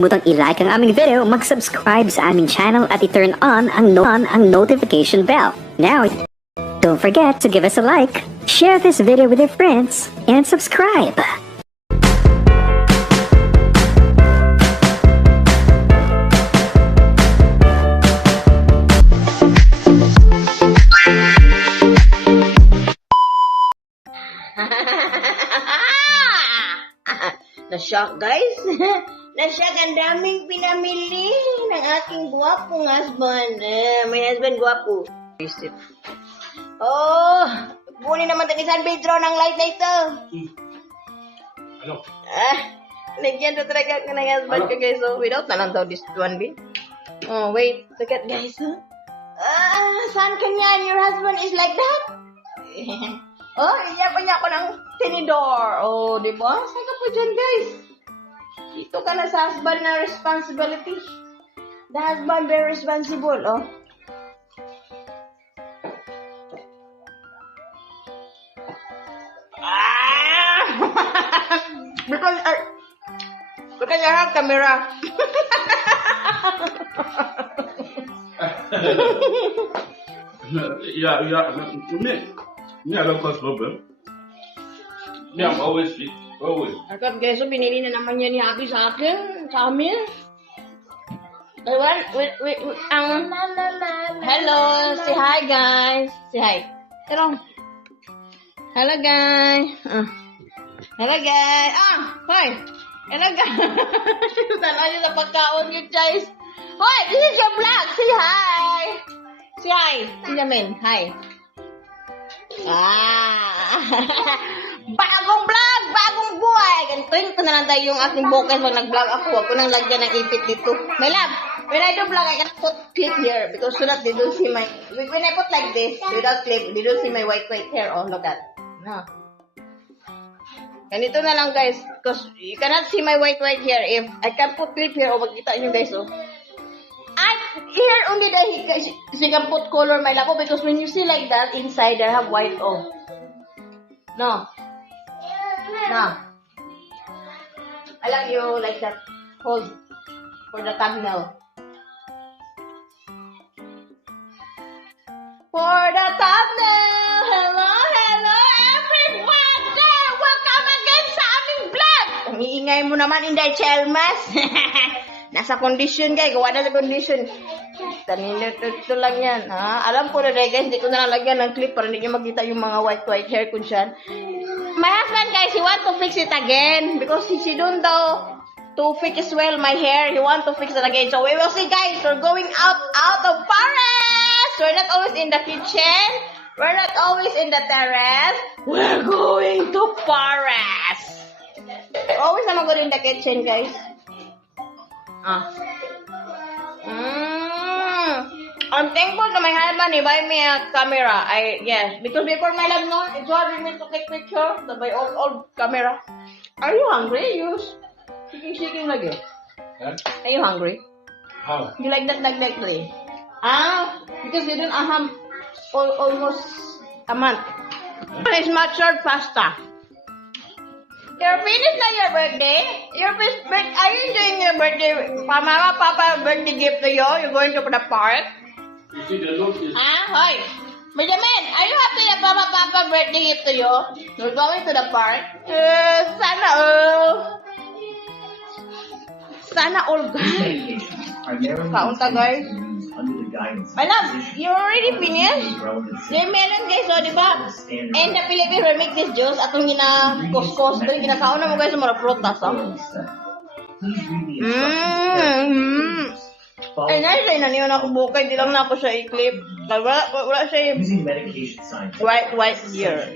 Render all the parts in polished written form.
Butang i-like ang aming video, mag-subscribe sa aming channel at i-turn on ang notification bell. Now, don't forget to give us a like, share this video with your friends, and subscribe. Na-shock guys. Na-shock, ang daming pinamili ng aking gwapong husband. My husband gwapo. Oh, kunin naman tagisan Pedro ng light na ito. Ano? Nagyan to talaga ka ng husband ko guys. So, without na lang daw this one be. Oh, wait. Look at guys. Saan ka niyan? Your husband is like that? Oh, iyan pa niya ako ng tinidor. Oh, di ba? Saan ka po dyan, guys? Dito ka na sa husband na responsibility. The husband very responsible, oh. Because I have camera. Me, I don't cause problem. Me, I'm always fit. Always. Akap guys, so binili na naman yan ni Happy sa akin, sa amin. Wait, hello, say hi guys. Say hi. Pero, hello guys. Hello guys. Hi. Hello guys. Tanaw nyo sa pagkaon nyo guys. Hoy, this is your vlog. Say hi. Say hi. Sinyamin, hi. Bagong vlog, bagong buhay. Ganito na lang tayo yung aking bokeh pag nag-vlog ako. Huwag ko nang lagyan ng ipit dito. My love, when I do vlog, I can put clip here because so that they don't see my... When I put like this, without clip, they don't see my white hair. Oh, look at. No. Ganito na lang guys because you cannot see my white hair if I can put clip here. Oh, magkita nyo guys, oh. Here only that he can put color, my love, because when you see like that, inside I have white, oh. No. I like you like that. Hold for the thumbnail. For the thumbnail. Hello everyone. There, welcome again sa aming vlog. Ang iingay mo naman, Inday Chelmas. Nasa condition guys, gawa na sa condition. Ito lang yan. Alam ko na guys, hindi ko na nalagyan ng clip para hindi nyo makita yung mga white hair ko dyan. My husband guys, he want to fix it again because he don't know to fix well my hair. He want to fix it again. So we will see guys, we're going out of forest. We're not always in the kitchen. We're not always in the terrace. We're going to forest. Always naman go in the kitchen guys. I'm thankful to my husband. He buy me a camera. Yes, because before my love, no, it's hard for me to take picture. To buy old camera. Are you hungry? You shaking lagi. Huh? Are you hungry? How? You like that today? Because you don't have almost a month. It's matured pasta. You're finished na your birthday? Are you doing your birthday? Mama, Papa birthday gift to you? You're going to the park? You see the look is... Hoy. Benjamin, are you happy that Mama, Papa birthday gift to you? You're going to the park? Sana all. Sana all, guys. Kaunta, guys. My love, you already finished? Yung melon guys, so di ba? And the Philippines will make this juice atong gina-kuskus. Dahil ginakaon na mo guys sa mga prutas, oh. Ay, nice ay naniyon ako bukay. Di lang na ako siya i-clip. Wala siya white here.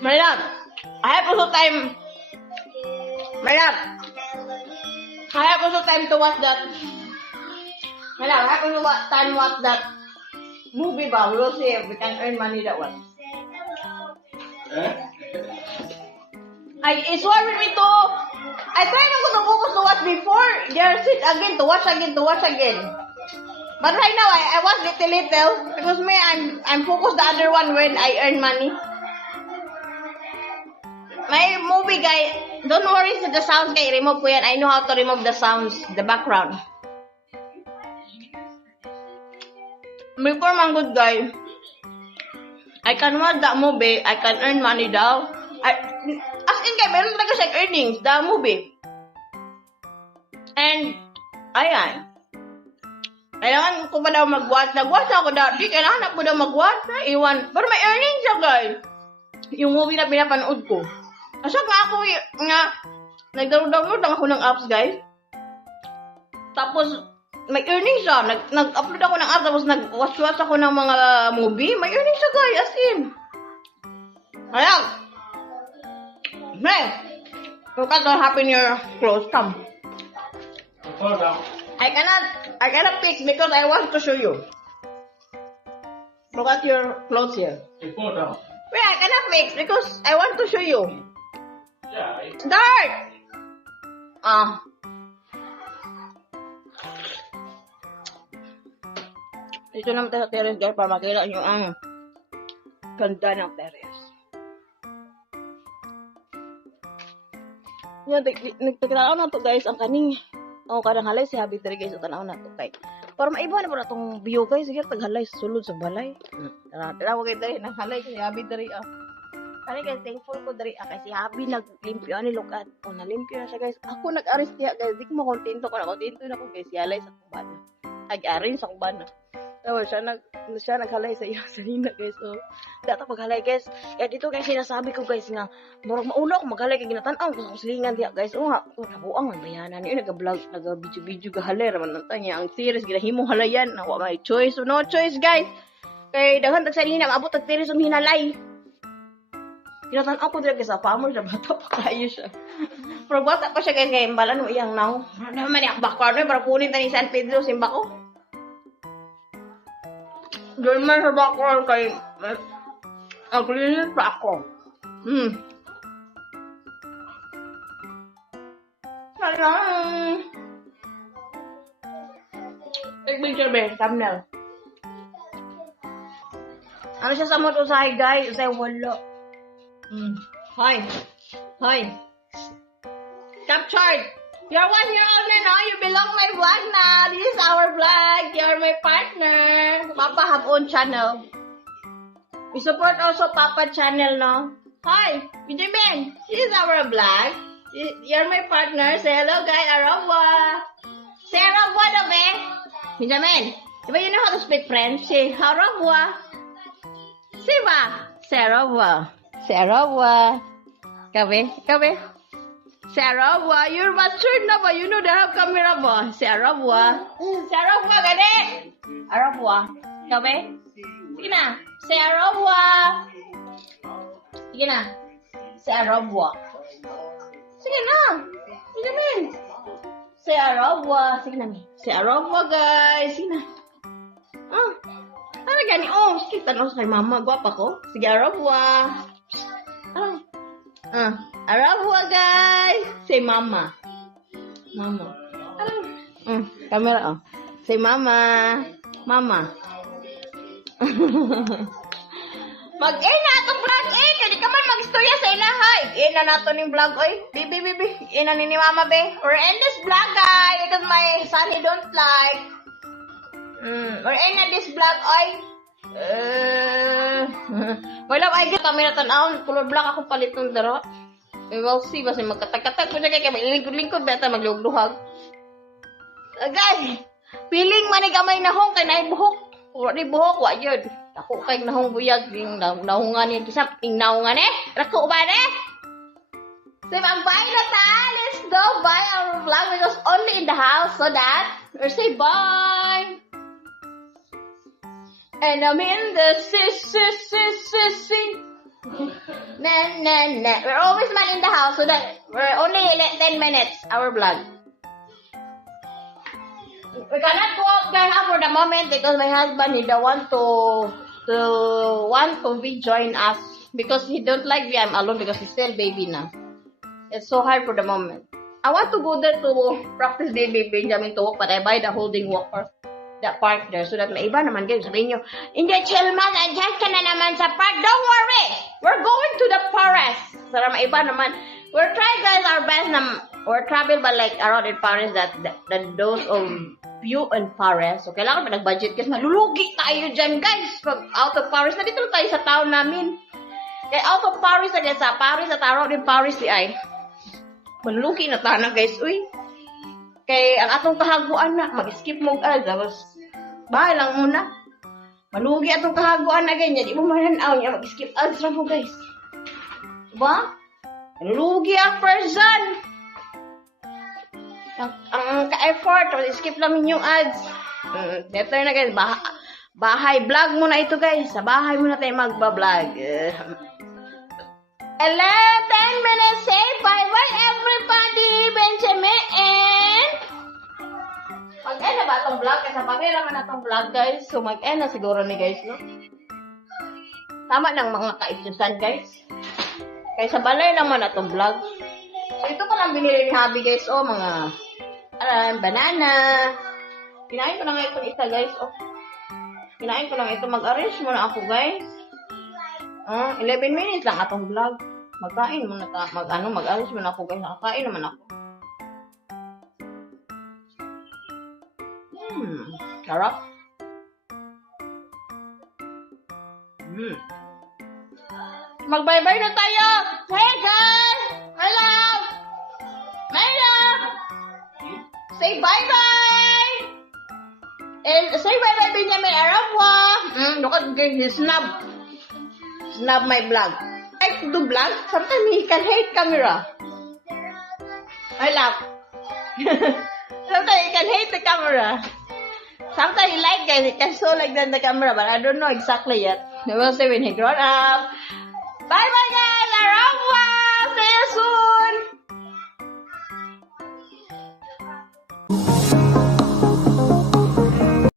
My love, I have also time. My love, I have also time to watch that. My love, I have also time to watch that movie ba? We will see if we can earn money that one. It's hard for me to. I tried to focus to watch before. There's it again to watch again. But right now, I was little because me, I'm focused the other one when I earn money. My movie guy, don't worry sa the sounds guy, remove ko yan. I know how to remove the sounds, the background. Before man good guy, I can watch that movie, I can earn money daw. As in guy, meron talaga siya earnings, the movie. And, ayan. Kailangan ko pa daw mag-watch. Nag-watch ako daw. Di, kailangan ako daw mag-watch. Iwan. Pero may earnings siya, guys. Yung movie na pinapanood ko. Asa nga ako, nga, nag-download lang ako ng apps, guys. Tapos, may earnings siya. Nag-upload ako ng apps, tapos nag-watch ako ng mga movie. May earnings siya, guys. As in. Ayan. Hey. Look at what happened in your clothes. Come. Hold on. I cannot fix because I want to show you. Look at your clothes here. Hey, fall down. Wait, I cannot fix because I want to show you. Yeah. It's dark. Dito naman tayo sa terrace guys para makita nyo ang ganda ng terrace. Yan, nagtagtanaw na to guys ang kaning. Kadang halay si Habi diri guys, tanaw na to kay. Para maiba na para tong view guys, sige taghalay sulod sa balay. Tanaw kay diri nang halay si Habi diri. Kani guys, thankful ko diri kay si Habi naglimpyo ani lukat. Nalimpyo na siya guys. Ako nag-aris diha guys, di ko makontento ko na kontento na ko guys, si halay sa kubana. Ag-arin sa kubana. So, siya naghalay sa iya sa nina guys. So, data paghalay guys. Kaya dito guys, sinasabi ko guys nga, marang mauna ako maghalay kay ginatanaw ko sa kusilingan diya guys. O nga, nabuang ang bayanan niyo. Nag-vlog, nag-video halay. Raman nanta niya. Ang series, ginahimong halayan. Nawa may choice. So, no choice guys. Kay daghan tag sa nina, maabot tag series hinalay. Ginatanaw ko diya guys, sa farmer siya. Bata pa kayo siya. Pero bata pa siya guys, kay imbalan mo iyang naw. Ano naman yung background mo, para kunin tani San Pedro, simba ko. Doon man sa background kay ang klinis pa ako. Ayan. Take picture ba? Thumbnail. Ano siya sa moto sa guys? Usay wala. Hi. Hi. Captured. You're 1 year old na now. You belong my vlog na. This is our vlog. You're my partner. Papa have own channel. We support also Papa channel, no? Hi, Benjamin. This is our vlog. You're my partner. Say hello, guys. Arabwa. Say Arabwa na, be. Benjamin, diba you know how to speak French? Say Arabwa. Say ba? Say Arabwa. Say Arabwa. Kabe? Kabe? Sarah, you're matured na ba? You know they have camera ba? Sarah, Sarah, gani? Arabwa. Kabe? Sige na. Sarah, sige na. Sarah, sige na. Sige na. Sarah, sige na. Sarah, guys. Sige na. Ano gani? Oh, sige, tanong sa kay mama. Gwapa ko. Sige, Arabwa. Arabwa guys. Say mama. Mama. Camera oh. Say mama. Mama. Mag-air na itong vlog eh. Kaya ka man mag-istorya sa inaha. I-air na nato ning vlog oy. Bibi. I-air na ni mama be. We're in this vlog guys. Because my son he don't like. We're in na this vlog oy. Wala ay gid camera tan-aon. Color black ako palit ng daro. We will see basta magkatag-katag ko siya kaya maglingkod-lingkod beta maglugluhag. Guys, feeling man ni gamay nahong kay naay buhok. Wa ni buhok wa jud. Ako kay nahong buyag ding nahungan ni kisap ing nahungan Rako ba ne? So mag-bye na ta. Let's go buy our vlog because only in the house so that or say bye. And I'm in the nah. We're always man in the house so that we're only 10 minutes our vlog. We cannot go out there for the moment because my husband he don't want to be join us because he don't like me I'm alone because he's still baby now. It's so hard for the moment. I want to go there to practice baby Benjamin to walk but I buy the holding walker. the park there so that may iba naman guys. Sabihin nyo, Inday Chelmas, andyan ka na naman sa park. Don't worry! We're going to the forest. Para may iba naman. We're trying guys our best na or travel ba like around in forest that those of view and forest. So kailangan pa nag-budget guys. Malulugi tayo dyan guys. Pag out of forest, na dito lang tayo sa town namin. Kaya out of Paris na guys, sa Paris at around in Paris di ay. Malulugi na tayo guys. Uy. Kay ang atong kahaguan na, mag-skip mo guys. Tapos, bahay lang muna. Malugi atong kahaguan na ganyan. Di mo mananaw niya, mag-skip ads lang mo guys. Diba? Malugi ang person. Ang ka-effort, skip lang yung ads. Better na guys, bahay vlog muna ito guys. Sa bahay muna tayo magba-vlog. 11 minutes, say bye-bye everybody, Benjamin, and mag-end na ba itong vlog? Kasi pag-end na itong vlog guys. So mag-end na siguro ni guys, no? Tama ng mga kaibsusan guys. Kaya sa balay naman na itong vlog. So ito pa lang binili ni Habi guys, oh, mga banana. Kinain ko na nga itong isa guys, oh. Kinain ko lang ito, mag-arrange muna ako guys. 11 minutes lang atong vlog. Magkain muna ta, mag-arrange muna ako guys. Nakakain naman ako. Sarap. Mag-bye-bye na tayo. Hey guys! My love! My love! Say bye-bye! And say bye-bye Benjamin Arabwa. Look at this snub. Snub my vlog. Like to do vlog, sometimes he can hate camera. I love. Sometimes he can hate the camera. Sometimes he like guys, he can show like that the camera, but I don't know exactly yet. We will see when he grown up.